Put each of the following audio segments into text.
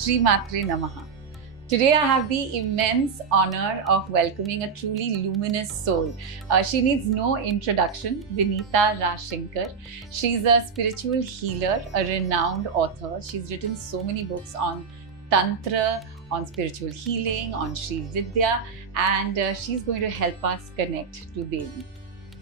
Shri Matre Namaha. Today I have the immense honor of welcoming a truly luminous soul. She needs no introduction, Vinita Rajshankar. She's a spiritual healer, a renowned author. She's written so many books on Tantra, on spiritual healing, on Sri Vidya, and she's going to help us connect to Devi.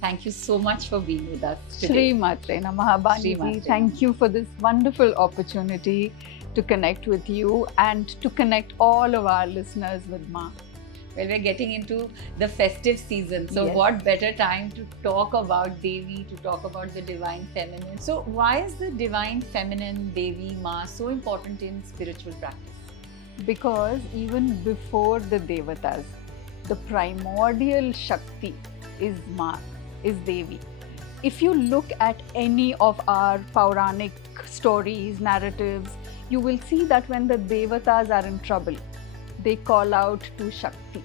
Thank you so much for being with us today. Shri Matre Namaha. Bani ji, thank you for this wonderful opportunity to connect with you and to connect all of our listeners with Ma. Well, we're getting into the festive season. So, Yes. what better time to talk about Devi, to talk about the Divine Feminine? So, why is the Divine Feminine, Devi, Ma, so important in spiritual practice? Because even before the Devatas, the primordial Shakti is Ma, is Devi. If you look at any of our Puranic stories, narratives, you will see that when the Devatas are in trouble, they call out to Shakti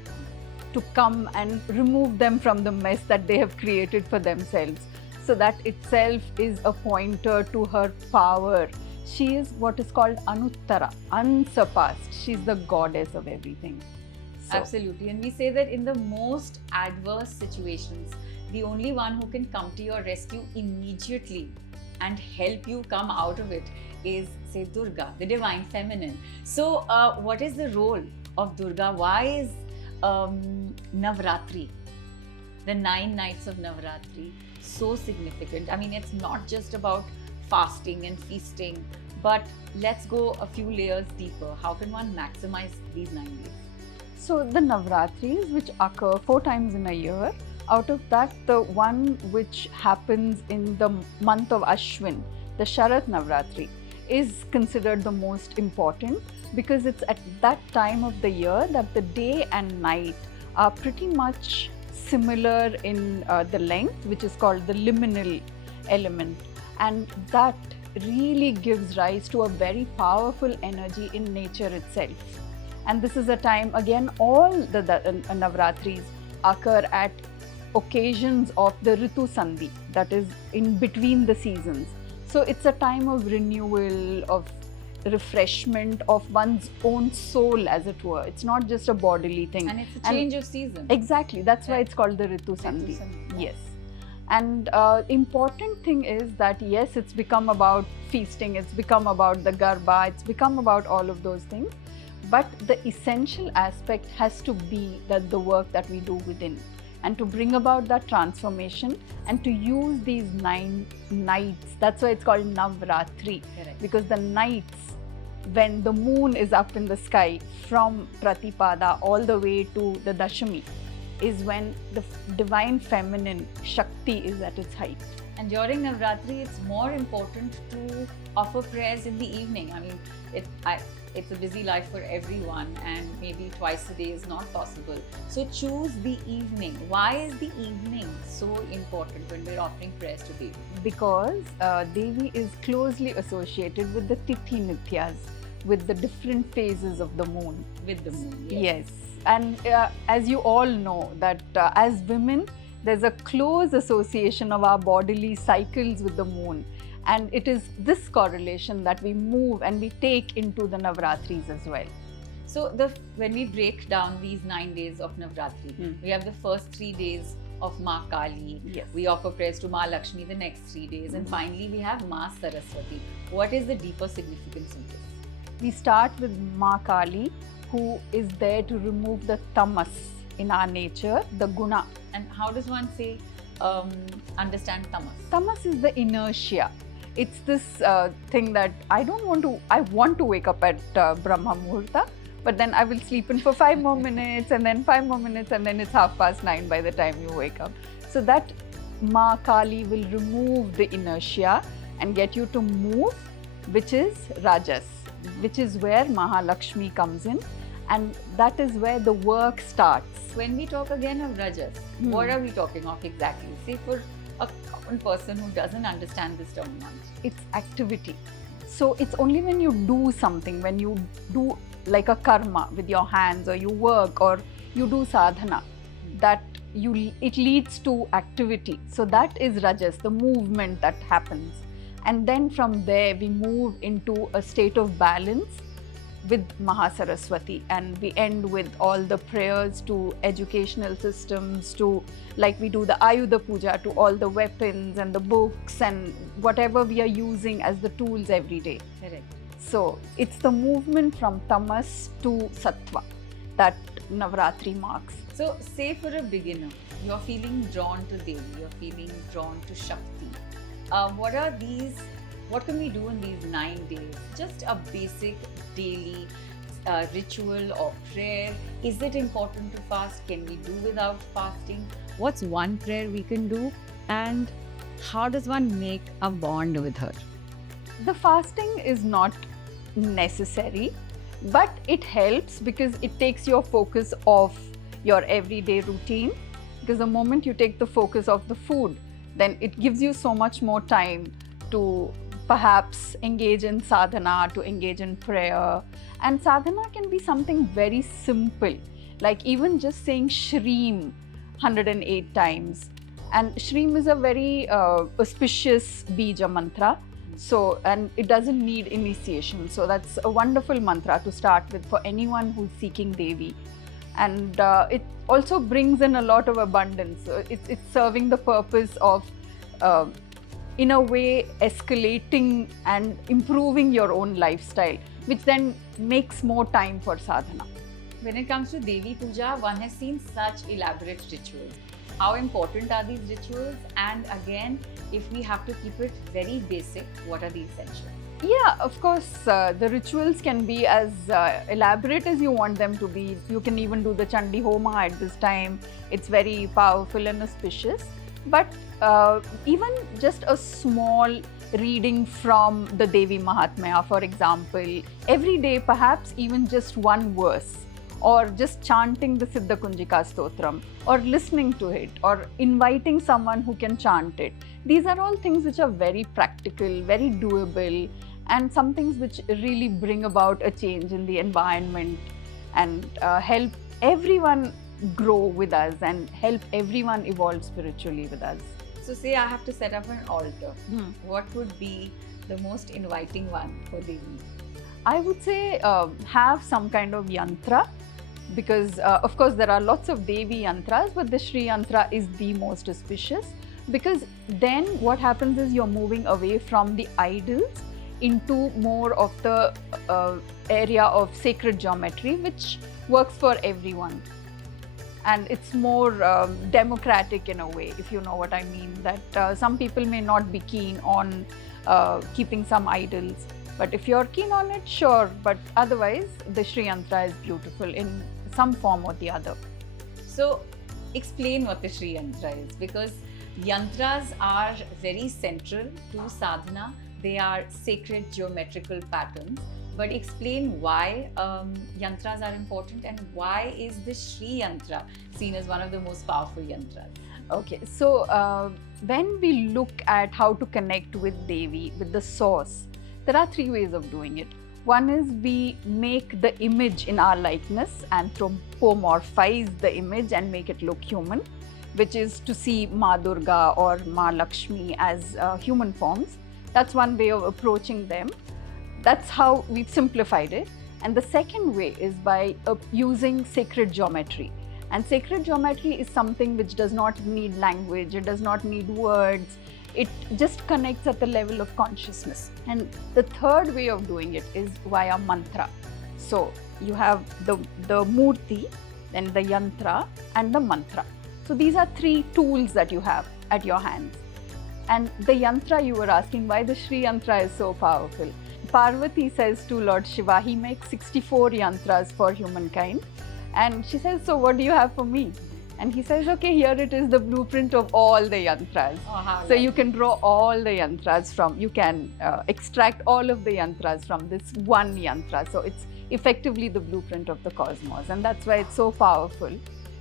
to come and remove them from the mess that they have created for themselves. So that itself is a pointer to her power. She is what is called Anuttara, unsurpassed. She's the goddess of everything. So, Absolutely. And we say that in the most adverse situations, the only one who can come to your rescue immediately and help you come out of it is, say, Durga, the Divine Feminine. So, what is the role of Durga? Why is Navratri, the 9 nights of Navratri, so significant? I mean, it's not just about fasting and feasting, but let's go a few layers deeper. How can one maximize these 9 days? So the Navratris, which occur 4 times in a year, out of that, the one which happens in the month of Ashwin, the Sharat Navratri, is considered the most important because it's at that time of the year that the day and night are pretty much similar in the length, which is called the liminal element. And that really gives rise to a very powerful energy in nature itself. And this is a time, again, all the Navratris occur at occasions of the Ritu Sandhi, that is in between the seasons. So it's a time of renewal, of refreshment of one's own soul, as it were. It's not just a bodily thing. And it's a change of season. Exactly, that's why Right. it's called the Ritu Sandhi. Sandhi, Yes. And important thing is that yes, it's become about feasting, it's become about the Garba, it's become about all of those things. But the essential aspect has to be that the work that we do within, and to bring about that transformation and to use these 9 nights. That's why it's called Navratri, Correct. because the nights when the moon is up in the sky from Pratipada all the way to the Dashami is when the Divine Feminine Shakti is at its height. And during Navratri, it's more important to offer prayers in the evening. I mean, it's a busy life for everyone, and maybe twice a day is not possible. So choose the evening. Why is the evening so important when we're offering prayers to Devi? Because Devi is closely associated with the Tithi Nithyas, with the different phases of the moon. With the moon. Yes. And as you all know, that as women, there's a close association of our bodily cycles with the moon. And it is this correlation that we move and we take into the Navratris as well. So when we break down these 9 days of Navratri, we have the first 3 days of Ma Kali. Yes. We offer prayers to Ma Lakshmi the next 3 days. And finally, we have Ma Saraswati. What is the deeper significance of this? We start with Ma Kali, who is there to remove the tamas in our nature, the guna. And how does one say, understand tamas? Tamas is the inertia. It's this thing that I want to wake up at Brahma Muhurta, but then I will sleep in for 5 more minutes and then 5 more minutes and then it's 9:30 by the time you wake up. So that Ma Kali will remove the inertia and get you to move, which is Rajas, which is where Mahalakshmi comes in, and that is where the work starts. When we talk again of Rajas, what are we talking of exactly? Say for a common person who doesn't understand this terminology. It's activity. So it's only when you do something, when you do like a karma with your hands, or you work, or you do sadhana, that it leads to activity. So that is Rajas, the movement that happens. And then from there we move into a state of balance with Mahasaraswati, and we end with all the prayers to educational systems, to like we do the Ayudha Puja, to all the weapons and the books and whatever we are using as the tools every day. Correct. So it's the movement from tamas to sattva that Navratri marks. So, say for a beginner, you're feeling drawn to Devi, you're feeling drawn to Shakti. What can we do in these 9 days? Just a basic daily ritual or prayer. Is it important to fast? Can we do without fasting? What's one prayer we can do? And how does one make a bond with her? The fasting is not necessary, but it helps because it takes your focus off your everyday routine. Because the moment you take the focus off the food, then it gives you so much more time to perhaps engage in sadhana, to engage in prayer. And sadhana can be something very simple, like even just saying Shreem 108 times. And Shreem is a very auspicious bija mantra. So, and it doesn't need initiation. So that's a wonderful mantra to start with for anyone who's seeking Devi. And it also brings in a lot of abundance. It's serving the purpose of, in a way, escalating and improving your own lifestyle, which then makes more time for sadhana. When it comes to Devi Puja, one has seen such elaborate rituals. How important are these rituals? And again, if we have to keep it very basic, what are the essentials? Yeah, of course, the rituals can be as elaborate as you want them to be. You can even do the Chandi Homa at this time. It's very powerful and auspicious. But even just a small reading from the Devi Mahatmya, for example, every day perhaps even just one verse, or just chanting the Siddha Kunjika Stotram, or listening to it, or inviting someone who can chant it. These are all things which are very practical, very doable, and some things which really bring about a change in the environment and help everyone grow with us and help everyone evolve spiritually with us. So, say I have to set up an altar. What would be the most inviting one for Devi? I would say have some kind of yantra, because of course there are lots of Devi yantras, but the Shri yantra is the most auspicious, because then what happens is you're moving away from the idols into more of the area of sacred geometry, which works for everyone. And it's more democratic in a way, if you know what I mean, that some people may not be keen on keeping some idols. But if you're keen on it, sure. But otherwise, the Shri Yantra is beautiful in some form or the other. So, explain what the Shri Yantra is, because yantras are very central to sadhana. They are sacred geometrical patterns. But explain why yantras are important and why is the Shri Yantra seen as one of the most powerful yantras? Okay, so when we look at how to connect with Devi, with the source, there are 3 ways of doing it. One is we make the image in our likeness, anthropomorphize the image and make it look human, which is to see Ma Durga or Ma Lakshmi as human forms. That's one way of approaching them. That's how we've simplified it. And the second way is by using sacred geometry. And sacred geometry is something which does not need language, it does not need words. It just connects at the level of consciousness. And the third way of doing it is via mantra. So you have the murti, then the yantra and the mantra. So these are 3 tools that you have at your hands. And the yantra, you were asking why the Shri Yantra is so powerful. Parvati says to Lord Shiva, he makes 64 yantras for humankind. And she says, so what do you have for me? And he says, okay, here it is, the blueprint of all the yantras. Oh, so you can draw all the yantras from, you can extract all of the yantras from this one yantra. So it's effectively the blueprint of the cosmos. And that's why it's so powerful.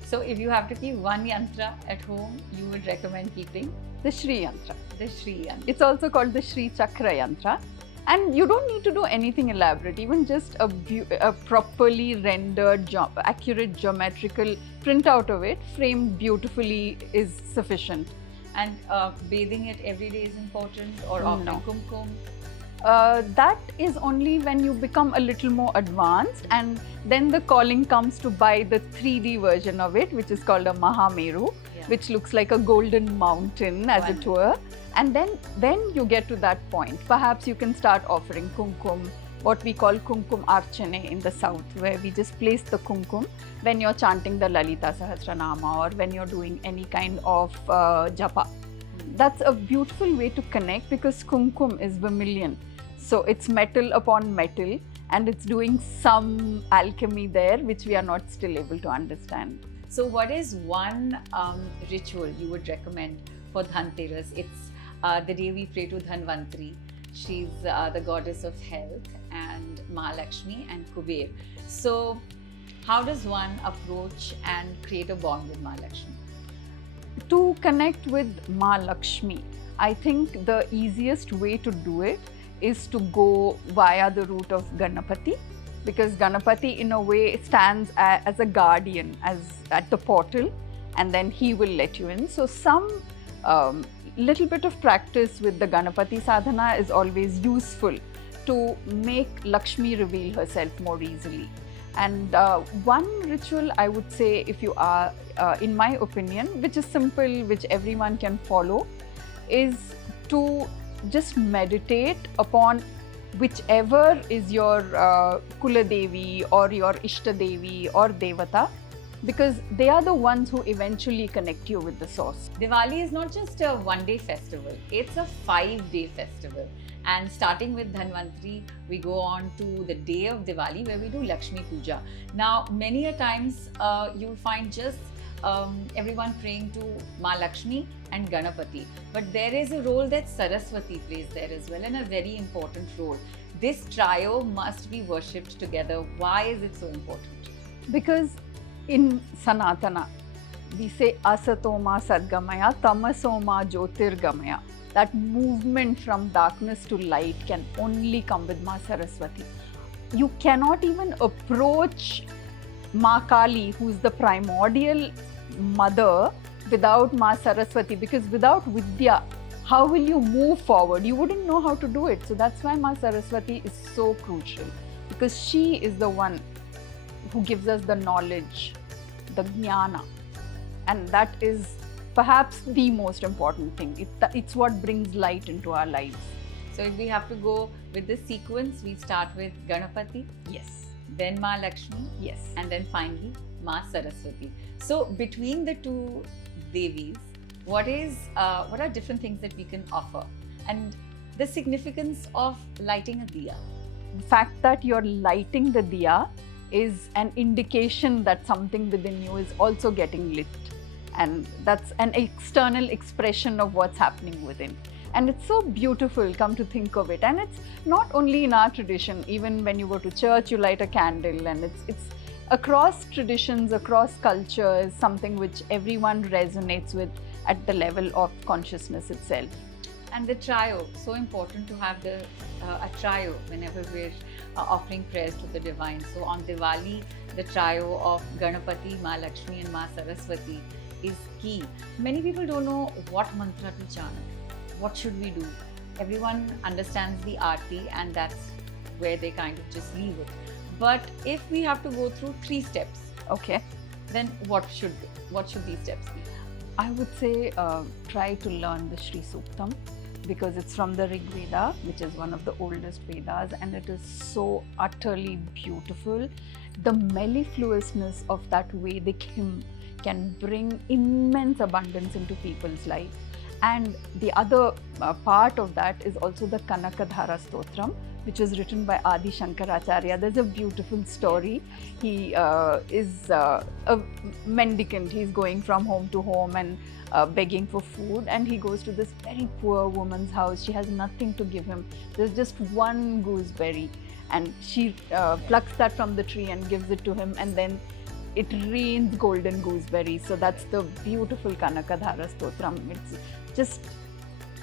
So if you have to keep one yantra at home, you would recommend keeping the Shri Yantra. The Shri Yantra. It's also called the Shri Chakra Yantra. And you don't need to do anything elaborate, even just a properly rendered, accurate geometrical printout of it, framed beautifully, is sufficient. And bathing it every day is important, or No. offering kumkum? That is only when you become a little more advanced, and then the calling comes to buy the 3D version of it, which is called a Mahameru, Yeah. which looks like a golden mountain, as it were. And then you get to that point. Perhaps you can start offering kumkum, what we call kumkum archane in the south, where we just place the kumkum when you're chanting the Lalita Sahasranama or when you're doing any kind of japa. That's a beautiful way to connect, because kumkum is vermilion. So it's metal upon metal, and it's doing some alchemy there, which we are not still able to understand. So, what is one ritual you would recommend for Dhanteras? It's the day we pray to Dhanvantri. She's the goddess of health, and Mahalakshmi and Kuber. So, how does one approach and create a bond with Mahalakshmi? To connect with Ma Lakshmi, I think the easiest way to do it is to go via the route of Ganapati, because Ganapati in a way stands as a guardian, as at the portal, and then he will let you in. So some little bit of practice with the Ganapati sadhana is always useful to make Lakshmi reveal herself more easily. And one ritual I would say, if you are, in my opinion, which is simple, which everyone can follow, is to just meditate upon whichever is your Kula Devi or your Ishta Devi or Devata, because they are the ones who eventually connect you with the source. Diwali is not just a one-day festival, it's a 5-day festival. And starting with Dhanvantri, we go on to the day of Diwali where we do Lakshmi Puja. Now, many a times you'll find just everyone praying to Ma Lakshmi and Ganapati. But there is a role that Saraswati plays there as well, and a very important role. This trio must be worshipped together. Why is it so important? Because in Sanatana, we say Asatoma Sadgamaya, Tamasoma Jyotirgamaya. That movement from darkness to light can only come with Ma Saraswati. You cannot even approach Ma Kali, who is the primordial mother, without Ma Saraswati, because without Vidya, how will you move forward? You wouldn't know how to do it. So that's why Ma Saraswati is so crucial, because she is the one who gives us the knowledge, the jnana, and that is perhaps the most important thing. It's what brings light into our lives. So if we have to go with this sequence, we start with Ganapati, Yes. then Ma Lakshmi, Yes. and then finally Ma Saraswati. So between the two Devis, what are different things that we can offer, and the significance of lighting a diya? The fact that you're lighting the diya is an indication that something within you is also getting lit, and that's an external expression of what's happening within. And it's so beautiful, come to think of it. And it's not only in our tradition, even when you go to church, you light a candle, and it's across traditions, across cultures, something which everyone resonates with at the level of consciousness itself. And the trio, so important to have a trio whenever we're offering prayers to the divine. So on Diwali, the trio of Ganapati, Ma Lakshmi and Ma Saraswati is key. Many people don't know what mantra to chant. What should we do? Everyone understands the aarti, and that's where they kind of just leave it. But if we have to go through 3 steps, Okay. then what should these steps be? I would say try to learn the Sri Suktam, because it's from the Rig Veda, which is one of the oldest Vedas, and it is so utterly beautiful. The mellifluousness of that Vedic hymn can bring immense abundance into people's life. And the other part of that is also the Kanakadhara Stotram, which was written by Adi Shankaracharya. There's a beautiful story. He is a mendicant. He's going from home to home and begging for food, and he goes to this very poor woman's house. She has nothing to give him. There's just one gooseberry, and she plucks that from the tree and gives it to him, and then it rains golden gooseberries. So that's the beautiful Kanakadhara Stotram. It's just,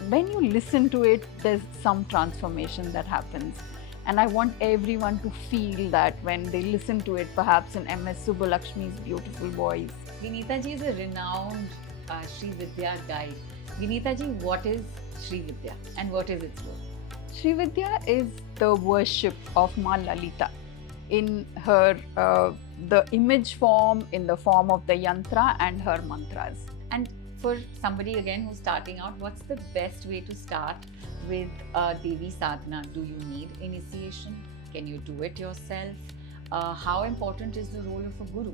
when you listen to it, there's some transformation that happens. And I want everyone to feel that when they listen to it, perhaps in MS Subbulakshmi's beautiful voice. Vinita ji is a renowned Sri Vidya guide. Vinita ji, what is Sri Vidya and what is its role? Srividya is the worship of Ma Lalita in her the image form, in the form of the yantra and her mantras. And for somebody again who's starting out, what's the best way to start with Devi Sadhana? Do you need initiation? Can you do it yourself? How important is the role of a guru?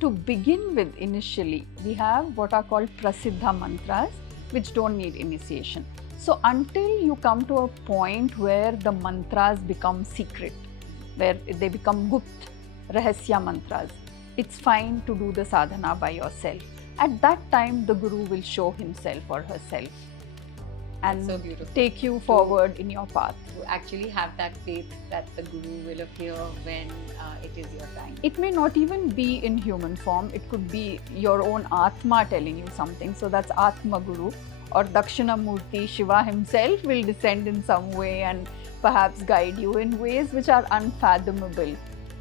To begin with, initially, we have what are called prasiddha mantras, which don't need initiation. So until you come to a point where the mantras become secret, where they become gupt, rahasya mantras, it's fine to do the sadhana by yourself. At that time, the guru will show himself or herself and So beautiful. take you forward in your path. To actually have that faith that the guru will appear when it is your time. It may not even be in human form, it could be your own Atma telling you something. So that's Atma Guru. Or Dakshinamurti, Shiva himself will descend in some way and perhaps guide you in ways which are unfathomable.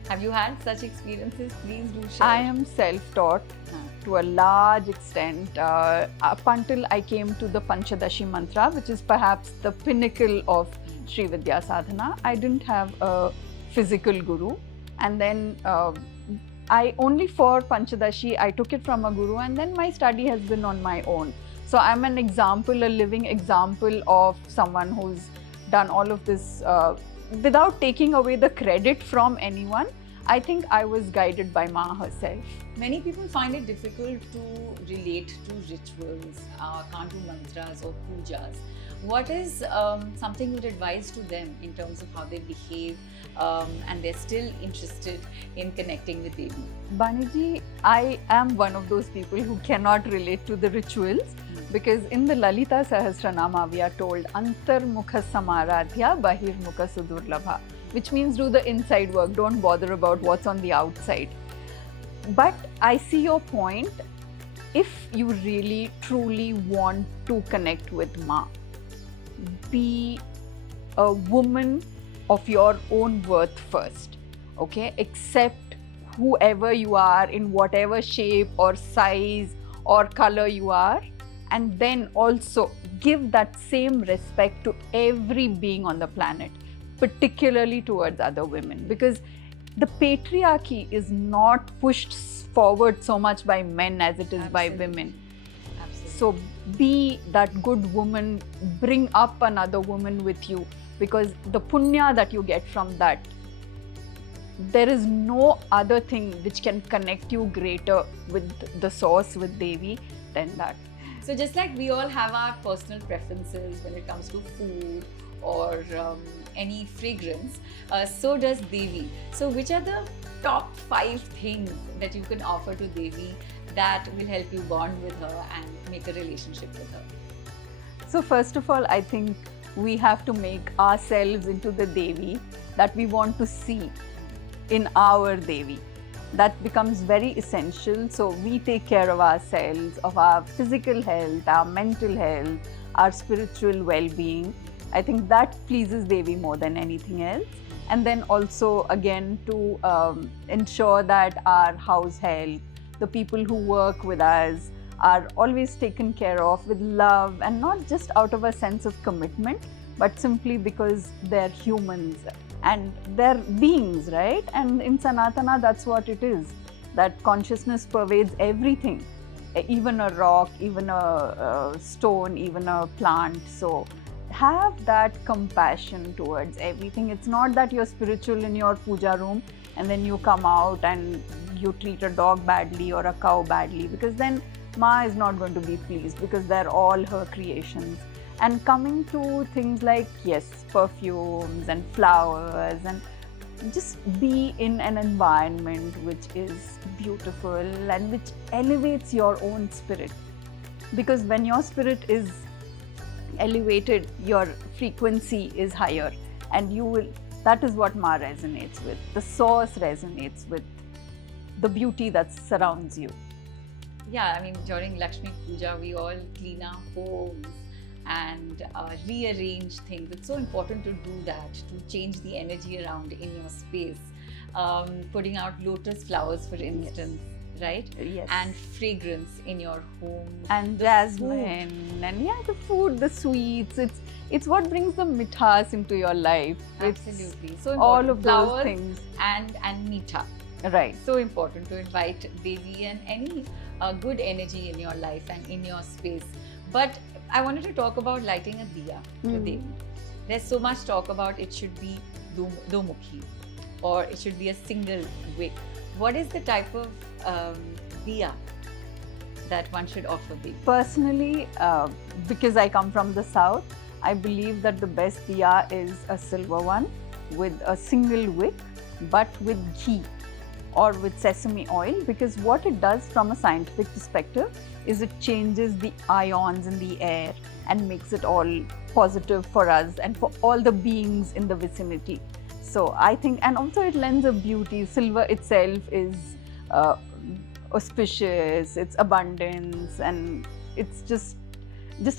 Have you had such experiences? Please do share. I am self-taught to a large extent up until I came to the Panchadashi mantra, which is perhaps the pinnacle of Sri Vidya Sadhana. I didn't have a physical guru, and then I only for Panchadashi I took it from a guru, and then my study has been on my own. So I'm an example, a living example of someone who's done all of this without taking away the credit from anyone. I think I was guided by Ma herself. Many people find it difficult to relate to rituals, can't do mantras or pujas. What is something you'd advise to them in terms of how they behave and they're still interested in connecting with Devi? Baniji, I am one of those people who cannot relate to the rituals because in the Lalita Sahasranama we are told Antarmukha Samaradhya Bahirmukha Sudurlabha, which means do the inside work, don't bother about what's on the outside. But I see your point. If you really truly want to connect with Ma, be a woman of your own worth first, okay? Accept whoever you are in whatever shape or size or color you are, and then also give that same respect to every being on the planet, particularly towards other women, because the patriarchy is not pushed forward so much by men as it is by women. Absolutely. So be that good woman, bring up another woman with you, because the punya that you get from that, there is no other thing which can connect you greater with the source, with Devi, than that. So just like we all have our personal preferences when it comes to food or any fragrance, so does Devi. So which are the top 5 things that you can offer to Devi that will help you bond with her and make a relationship with her? So first of all, I think we have to make ourselves into the Devi that we want to see in our Devi. That becomes very essential. So we take care of ourselves, of our physical health, our mental health, our spiritual well-being. I think that pleases Devi more than anything else. And then also again to ensure that our house help, the people who work with us are always taken care of with love, and not just out of a sense of commitment, but simply because they're humans and they're beings, right? And in Sanatana, that's what it is, that consciousness pervades everything, even a rock, even a stone, even a plant. So have that compassion towards everything. It's not that you're spiritual in your puja room and then you come out and you treat a dog badly or a cow badly, because then Ma is not going to be pleased, because they're all her creations. And coming to things like, yes, perfumes and flowers, and just be in an environment which is beautiful and which elevates your own spirit. Because when your spirit is elevated, your frequency is higher, and you will, that is what Ma resonates with. The source resonates with the beauty that surrounds you. Yeah, I mean, during Lakshmi Puja, we all clean our homes and rearrange things. It's so important to do that, to change the energy around in your space. Putting out lotus flowers, for instance, right? Yes. And fragrance in your home. And jasmine, and yeah, the food, the sweets. It's what brings the mithas into your life. It's Absolutely. So all important. of those Flowers things. and meetha. Right. So important to invite Devi and any good energy in your life and in your space. But I wanted to talk about lighting a diya to Devi. There's so much talk about it should be domukhi or it should be a single wick. What is the type of diya that one should offer Devi? Personally, because I come from the south, I believe that the best diya is a silver one with a single wick, but with ghee or with sesame oil, because what it does from a scientific perspective is it changes the ions in the air and makes it all positive for us and for all the beings in the vicinity. So I think, and also it lends a beauty. Silver itself is auspicious, it's abundance, and it's just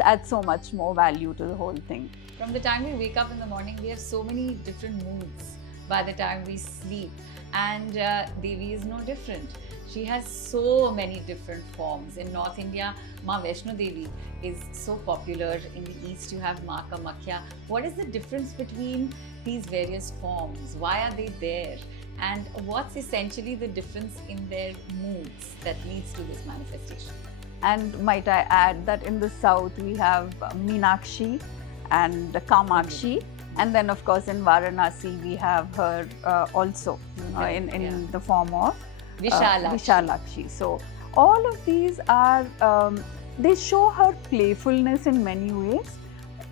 adds so much more value to the whole thing. From the time we wake up in the morning, we have so many different moods by the time we sleep. And Devi is no different. She has so many different forms. In North India, Ma Vaishno Devi is so popular. In the East, you have Ma Kamakhya. What is the difference between these various forms? Why are they there? And what's essentially the difference in their moods that leads to this manifestation? And might I add that in the south we have Meenakshi and Kamakshi, and then of course in Varanasi we have her also in the form of Vishalakshi. So all of these are they show her playfulness in many ways.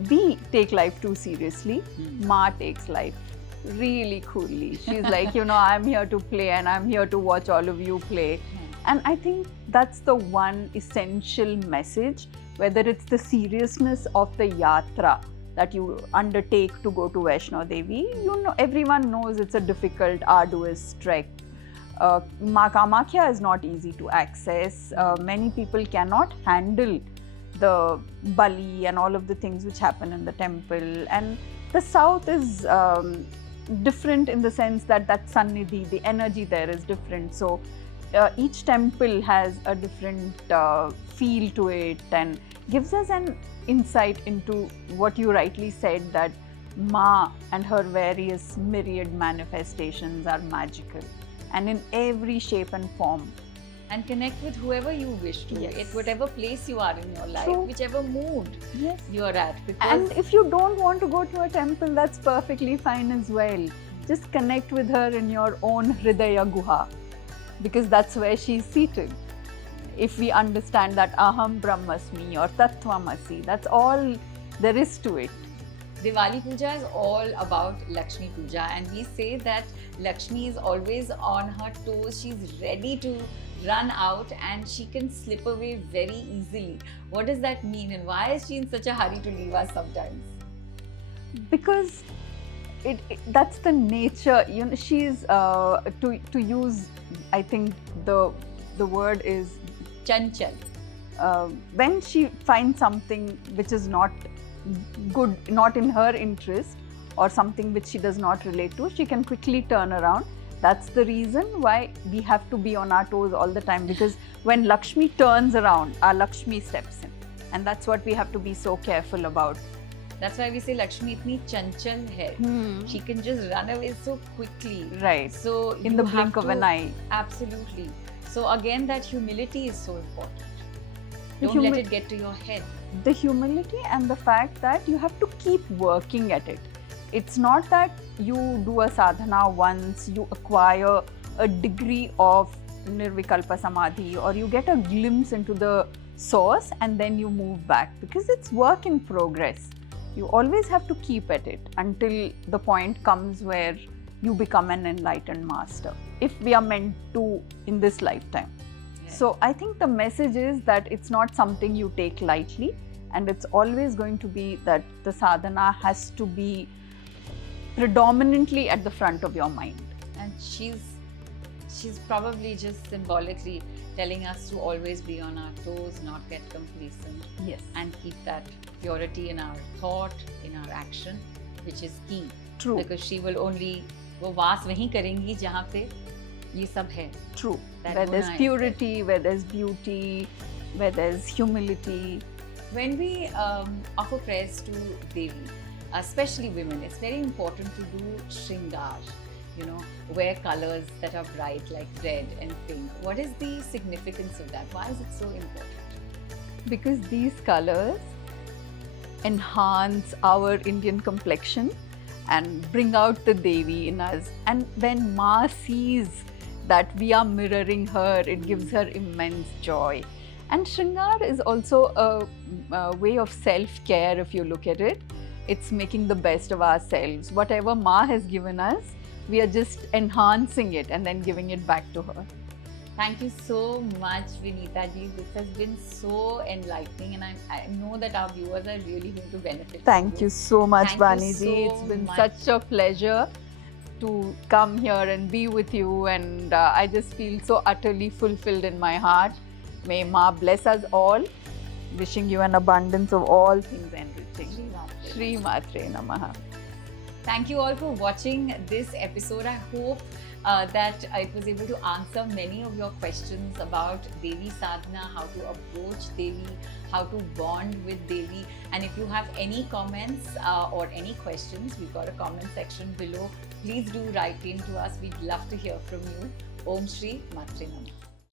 We take life too seriously. Ma takes life really coolly. She's like, I'm here to play and I'm here to watch all of you play. And I think that's the one essential message, whether it's the seriousness of the yatra that you undertake to go to Vaishno Devi. Everyone knows it's a difficult, arduous trek. Ma Kamakhya is not easy to access. Many people cannot handle the bali and all of the things which happen in the temple. And the south is different in the sense that Sannidhi, the energy there is different. So each temple has a different feel to it and gives us an insight into what you rightly said, that Ma and her various myriad manifestations are magical and in every shape and form. And connect with whoever you wish to, Yes. at whatever place you are in your life, True. whichever mood Yes. you are at. And if you don't want to go to a temple, that's perfectly fine as well. Just connect with her in your own Hridaya Guha, because that's where she's seated. If we understand that Aham Brahmasmi or Tattvamasi, that's all there is to it. Diwali Puja is all about Lakshmi Puja, and we say that Lakshmi is always on her toes. She's ready to run out and she can slip away very easily. What does that mean, and why is she in such a hurry to leave us sometimes? Because that's the nature. She's to use, I think the word is Chanchal. when she finds something which is not good, not in her interest, or something which she does not relate to, she can quickly turn around. That's the reason why we have to be on our toes all the time, because when Lakshmi turns around, our Lakshmi steps in, and that's what we have to be so careful about. That's why we say Lakshmi itni chanchal hai. She can just run away so quickly. Right. So In the blink of an eye. Absolutely. So again, that humility is so important. The Don't let it get to your head. The humility and the fact that you have to keep working at it. It's not that you do a sadhana once, you acquire a degree of Nirvikalpa Samadhi, or you get a glimpse into the source and then you move back, because it's work in progress. You always have to keep at it until the point comes where you become an enlightened master, if we are meant to in this lifetime. Yes. So I think the message is that it's not something you take lightly, and it's always going to be that the sadhana has to be predominantly at the front of your mind. And she's probably just symbolically telling us to always be on our toes, not get complacent, Yes. and keep that purity in our thought, in our action, which is key. True. Because she will only वो वास वहीं करेंगी जहाँ पे ये सब है. True. That Where guna there's is there. purity, where there's beauty, where there's humility. When we offer prayers to Devi, especially women, it's very important to do shringar, you know, wear colors that are bright like red and pink. What is the significance of that? Why is it so important? Because these colors enhance our Indian complexion and bring out the Devi in us. And when Ma sees that we are mirroring her, it gives her immense joy. And Shringar is also a way of self-care if you look at it. It's making the best of ourselves. Whatever Ma has given us, we are just enhancing it and then giving it back to her. Thank you so much, Vinita ji. This has been so enlightening, and I know that our viewers are really going to benefit. Thank from you so much, Thank you Vani ji. so It's been much. such a pleasure to come here and be with you, and I just feel so utterly fulfilled in my heart. May Ma bless us all. Wishing you an abundance of all things enriching. Shri Matre. Shri Matre Namaha. Thank you all for watching this episode. I hope that it was able to answer many of your questions about Devi Sadhana, how to approach Devi, how to bond with Devi. And if you have any comments or any questions, we've got a comment section below. Please do write in to us. We'd love to hear from you. Om Shri Matre Namaha.